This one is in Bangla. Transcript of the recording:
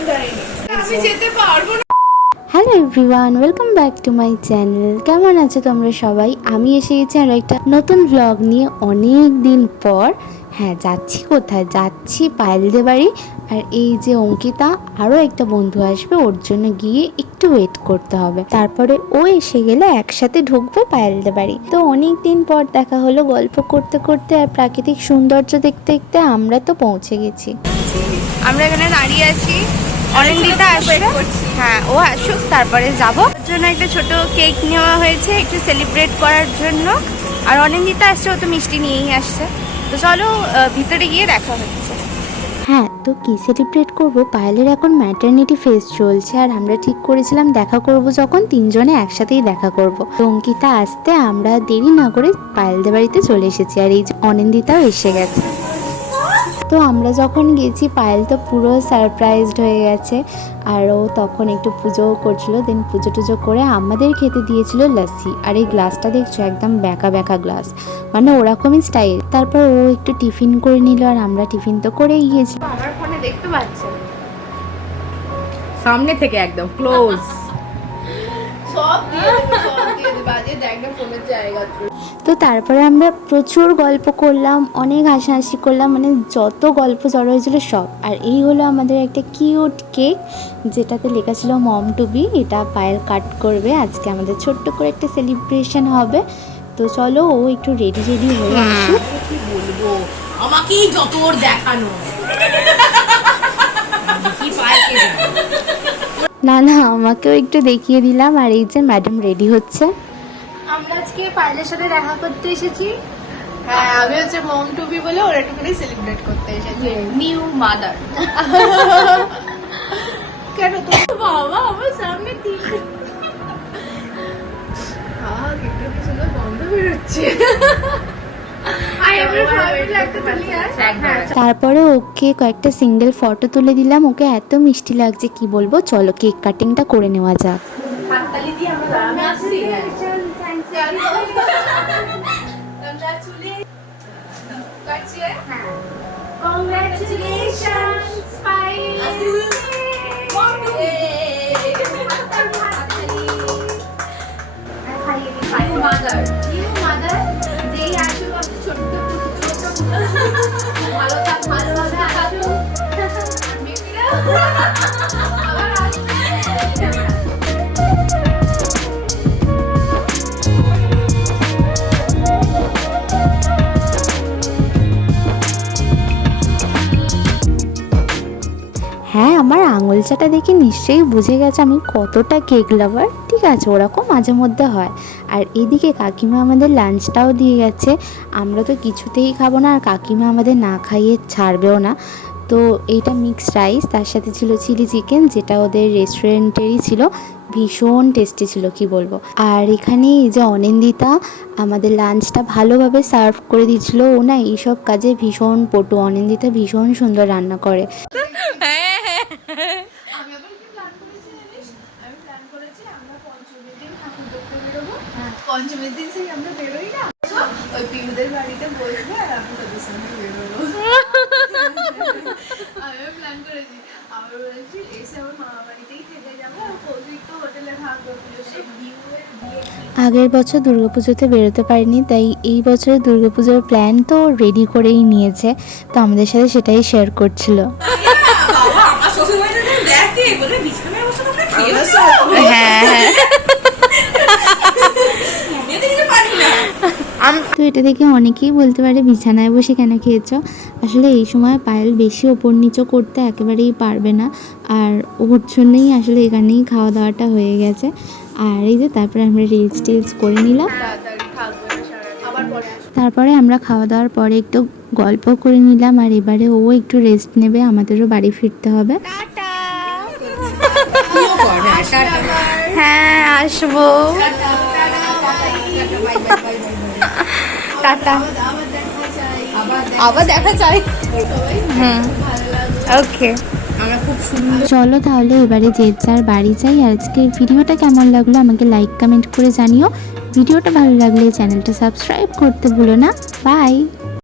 আমি যেতে পারবো না। Hello everyone, welcome back to my channel. কেমন আছো তোমরা সবাই? আমি এসে গেছি আরও একটা নতুন ব্লগ নিয়ে অনেক দিন পর। হ্যাঁ, যাচ্ছি কোথায়? যাচ্ছি পায়েলদের বাড়ি। আর এই যে অঙ্কিতা, আরও একটা বন্ধু আসবে, ওর জন্য গিয়ে একটু ওয়েট করতে হবে। তারপরে ও এসে গেলে একসাথে ঢুকবো পায়েলদের বাড়ি। তো অনেক দিন পর দেখা হলো, গল্প করতে করতে আর প্রাকৃতিক সৌন্দর্য দেখতে দেখতে আমরা তো পৌঁছে গেছি। আমরা এখানে দাঁড়িয়ে আছি, অনিন্দিতা আসবে। হ্যাঁ, ও আসুক তারপরে যাবো। ওর জন্য একটা ছোট কেক নেওয়া হয়েছে একটু সেলিব্রেট করার জন্য। আর অনিন্দিতা আসছে, ও তো মিষ্টি নিয়েই আসছে। তো চলো ভিতরে গিয়ে দেখা হচ্ছে। হ্যাঁ, তো কী সেলিব্রেট করবো? পায়েলের এখন ম্যাটারনিটি ফেজ চলছে, আর আমরা ঠিক করেছিলাম দেখা করব যখন তিনজনে একসাথেই দেখা করব। তো অঙ্কিতা আসতে আমরা দেরি না করে পায়েলদের বাড়িতে চলে এসেছি, আর এই যে অনিন্দিতাও এসে গেছে। তো আমরা যখন গেছি, পায়েল তো পুরো সারপ্রাইজড হয়ে গেছে। আর ও তখন একটু পুজোও করছিল, দেন পুজো টুজো করে আমাদের খেতে দিয়েছিল লস্যি। আর এই গ্লাসটা দেখছো, একদম ব্যাকা ব্যাকা গ্লাস, মানে ওরকমই স্টাইল। তারপর ও একটু টিফিন করে নিল, আর আমরা টিফিন তো করেই গিয়েছি। আমার ফোনে দেখতে পাচ্ছেন সামনে থেকে একদম ক্লোজ। সব দিয়ে দেবে বাজে দেখ না ফোনের জায়গা। তো তারপরে আমরা প্রচুর গল্প করলাম, অনেক হাসাহাসি করলাম, মানে যত গল্প জড়ো হয়েছিল সব। আর এই হলো আমাদের একটা কিউট কেক, যেটাতে লেখা ছিল মম টু বি। এটা পায়েল কাট করবে, আজকে আমাদের ছোট্ট করে একটা সেলিব্রেশন হবে। তো চলো, ও একটু রেডি হয়ে আসুক। কি বলবো, আমাকেই যত ওর দেখানো। কি পায় না না, আমাকেও একটু দেখিয়ে দিলাম। আর এই যে ম্যাডাম রেডি হচ্ছে। আমরা আজকে পায়েলের সাথে দেখা করতে এসেছি। হ্যাঁ, আমি হচ্ছে মম টু বি বলে ওরা একটুখানি সেলিব্রেট করতে এসেছি। New mother. কেন তো বাবা আমার সামনে টিস্যু। হ্যাঁ, কেকটা কি সুন্দর গন্ধ বেরোচ্ছে। তারপরে ওকে কয়েকটা সিঙ্গেল ফটো তুলে দিলাম। ওকে এত মিষ্টি লাগছে কি বলবো। চলো কেক কাটিংটা করে নেওয়া যাক। হাততালি দিয়ে আমরা আসছি। Congratulations, mother. যেই আসুক ছোট্ট ভালো থাক, ভালোভাবে আসুক। আবার আসবে। হ্যাঁ, আমার আঙুল চাটা দেখে নিশ্চয়ই বুঝে গেছে আমি কতটা কেক লাভার। ঠিক আছে, ওরকম মাঝে মধ্যে হয়। আর এদিকে কাকিমা আমাদের লাঞ্চটাও দিয়ে গেছে। আমরা তো কিছুতেই খাবো না, আর কাকিমা আমাদের না খাইয়ে ছাড়বেও না। তো এইটা মিক্সড রাইস, তার সাথে ছিল চিলি চিকেন, যেটা ওদের রেস্টুরেন্টেরই ছিল। ভীষণ টেস্টি ছিল কি বলবো। আর এখানে এই যে অনিন্দিতা আমাদের লাঞ্চটা ভালোভাবে সার্ভ করে দিচ্ছিল। ও না এইসব কাজে ভীষণ পটু। অনিন্দিতা ভীষণ সুন্দর রান্না করে। আমি আবার কি প্ল্যান করেছি জানিস? আমি প্ল্যান করেছি আমরা পঞ্চমীর দিন ঠাকুর দেখতে বেরোবো। পঞ্চমীর দিন সেই আমরা বেরোই না, ওই পিউদের বাড়িতে বসবো আর আমি তোদের সঙ্গে বেরোবো। আমিও প্ল্যান করেছি। আবার বলেছি এসে আমার মামা বাড়িতেই থেকে যাবো, আর কৌশিক তো হোটেলে থাকবো। আগের বছর দুর্গাপুজোতে বেরোতে পারিনি, তাই এই বছরের দুর্গাপুজোর প্ল্যান তো রেডি করেই নিয়েছে। তো আমাদের সাথে সেটাই শেয়ার করছিল। হ্যাঁ হ্যাঁ, তো এটা দেখে অনেকেই বলতে পারে বিছানায় বসে কেন খেয়েছো। আসলে এই সময় পায়েল বেশি ওপর নিচও করতে একেবারেই পারবে না, আর ওর জন্যই আসলে এখানেই খাওয়া দাওয়াটা হয়ে গেছে। আর এই যে তারপরে আমরা রিলস করে নিলাম। তারপরে আমরা খাওয়া দাওয়ার পরে একটু গল্প করে নিলাম। আর এবারে ও একটু রেস্ট নেবে, আমাদেরও বাড়ি ফিরতে হবে। হ্যাঁ আসবো। টাটা, আবার দেখা চাই। হুম, ওকে। চলো তাহলে এবারে যে যার বাড়ি যাই। আর আজকের ভিডিওটা কেমন লাগলো আমাকে লাইক কমেন্ট করে জানিও। ভিডিওটা ভালো লাগলে চ্যানেলটা সাবস্ক্রাইব করতে ভুলো না। বাই।